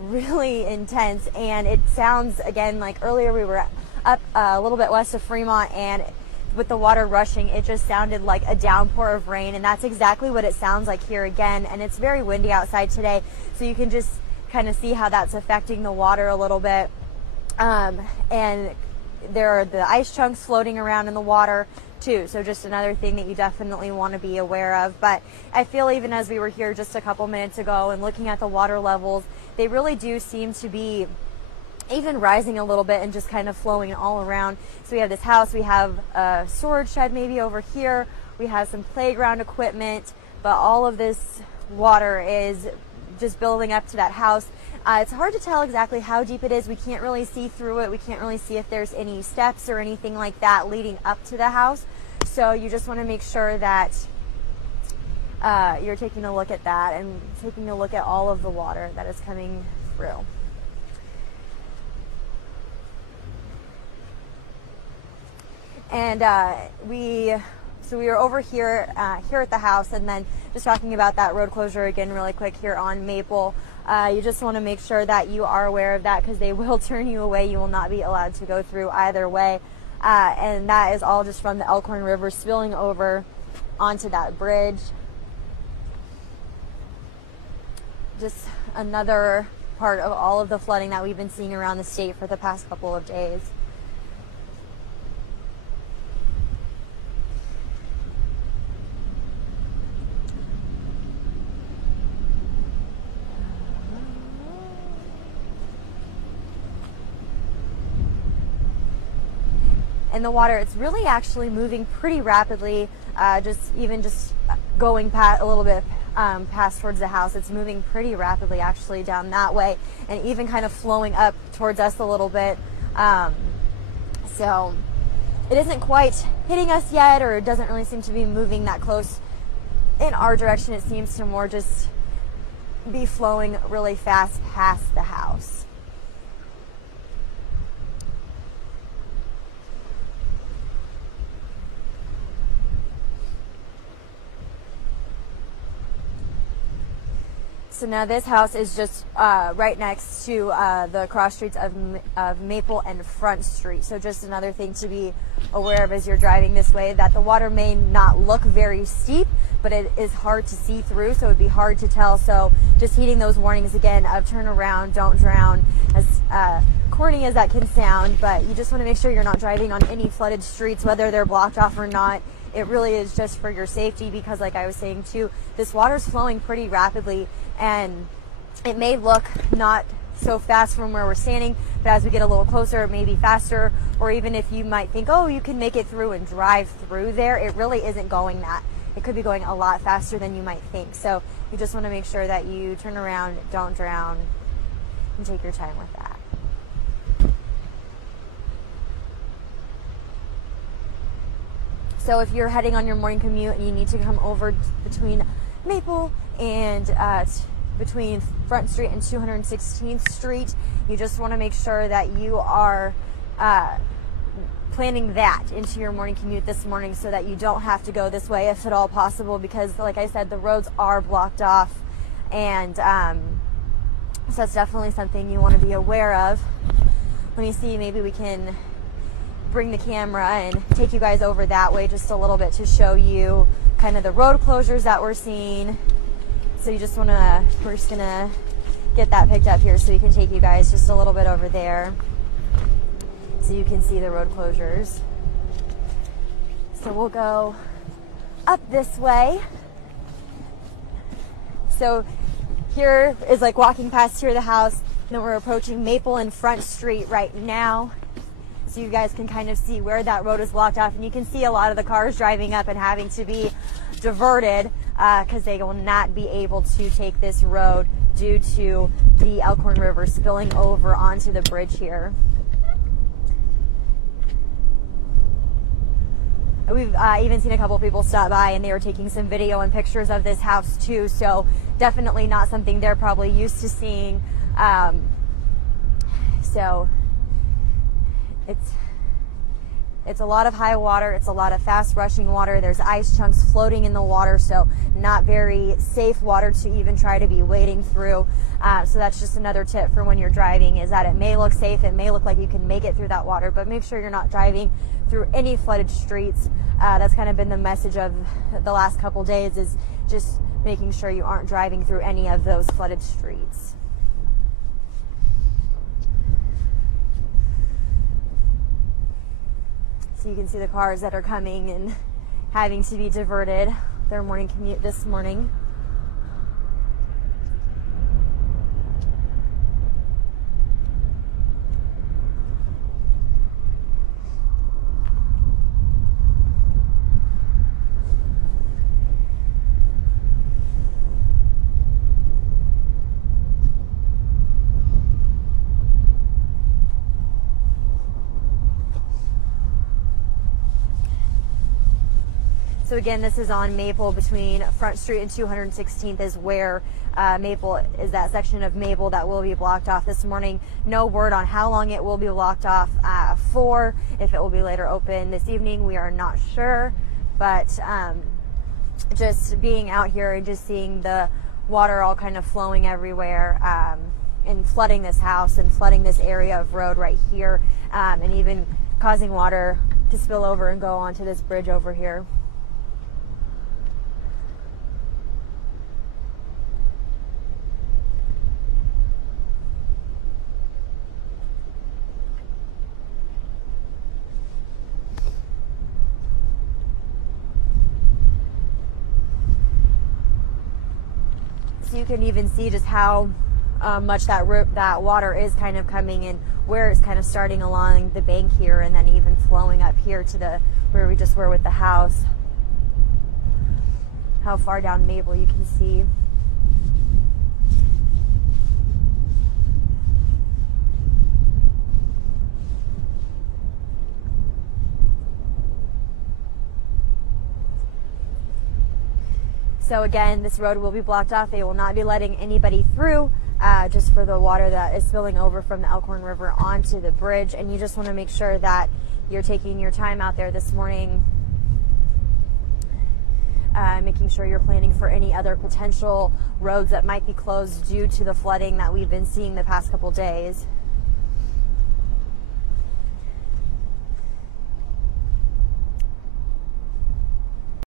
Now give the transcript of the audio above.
really intense, and it sounds, again, like earlier we were up a little bit west of Fremont, and with the water rushing, it just sounded like a downpour of rain, and that's exactly what it sounds like here again. And it's very windy outside today, so you can just kind of see how that's affecting the water a little bit. And there are the ice chunks floating around in the water too, so just another thing that you definitely want to be aware of. But I feel even as we were here just a couple minutes ago and looking at the water levels, they really do seem to be even rising a little bit and just kind of flowing all around. So we have this house, we have a storage shed maybe over here, we have some playground equipment, but all of this water is just building up to that house. It's hard to tell exactly how deep it is. We can't really see through it. We can't really see if there's any steps or anything like that leading up to the house. So you just want to make sure that you're taking a look at that and taking a look at all of the water that is coming through. And we were over here at the house, and then just talking about that road closure again really quick here on Maple. You just want to make sure that you are aware of that, because they will turn you away. You will not be allowed to go through either way. And that is all just from the Elkhorn River spilling over onto that bridge. Just another part of all of the flooding that we've been seeing around the state for the past couple of days. And the water, it's really actually moving pretty rapidly, just going past a little bit past towards the house. It's moving pretty rapidly actually down that way, and even kind of flowing up towards us a little bit. So it isn't quite hitting us yet, or it doesn't really seem to be moving that close in our direction. It seems to more just be flowing really fast past the house. So now this house is just right next to the cross streets of Maple and Front Street. So just another thing to be aware of as you're driving this way, that the water may not look very steep, but it is hard to see through, so it would be hard to tell. So just heeding those warnings again of turn around, don't drown, as corny as that can sound, but you just want to make sure you're not driving on any flooded streets, whether they're blocked off or not. It really is just for your safety, because like I was saying too, this water's flowing pretty rapidly, and it may look not so fast from where we're standing, but as we get a little closer, it may be faster. Or even if you might think, oh, you can make it through and drive through there, it really isn't going that. It could be going a lot faster than you might think. So you just want to make sure that you turn around, don't drown, and take your time with that. So if you're heading on your morning commute and you need to come over between Maple and between Front Street and 216th Street, you just want to make sure that you are planning that into your morning commute this morning, so that you don't have to go this way if at all possible, because like I said, the roads are blocked off, and so that's definitely something you want to be aware of. Let me see, maybe we can bring the camera and take you guys over that way just a little bit to show you kind of the road closures that we're seeing. So you just want to, we're just gonna get that picked up here so we can take you guys just a little bit over there so you can see the road closures. So we'll go up this way. So here is like walking past here the house, and then we're approaching Maple and Front Street right now. So you guys can kind of see where that road is blocked off, and you can see a lot of the cars driving up and having to be diverted because they will not be able to take this road due to the Elkhorn River spilling over onto the bridge here. We've even seen a couple people stop by, and they were taking some video and pictures of this house too, so definitely not something they're probably used to seeing. So it's It's a lot of high water. It's a lot of fast rushing water. There's ice chunks floating in the water, so not very safe water to even try to be wading through. So that's just another tip for when you're driving, is that it may look safe, it may look like you can make it through that water, but make sure you're not driving through any flooded streets. That's kind of been the message of the last couple days, is just making sure you aren't driving through any of those flooded streets. So you can see the cars that are coming and having to be diverted their morning commute this morning. So again, this is on Maple between Front Street and 216th is where Maple is, that section of Maple that will be blocked off this morning. No word on how long it will be blocked off for. If it will be later open this evening, we are not sure. But just being out here and just seeing the water all kind of flowing everywhere and flooding this house and flooding this area of road right here, and even causing water to spill over and go onto this bridge over here. You can even see just how much that water is kind of coming in, where it's kind of starting along the bank here and then even flowing up here to the where we just were with the house. How far down Maple you can see. So again, this road will be blocked off. They will not be letting anybody through, just for the water that is spilling over from the Elkhorn River onto the bridge. And you just want to make sure that you're taking your time out there this morning, making sure you're planning for any other potential roads that might be closed due to the flooding that we've been seeing the past couple days.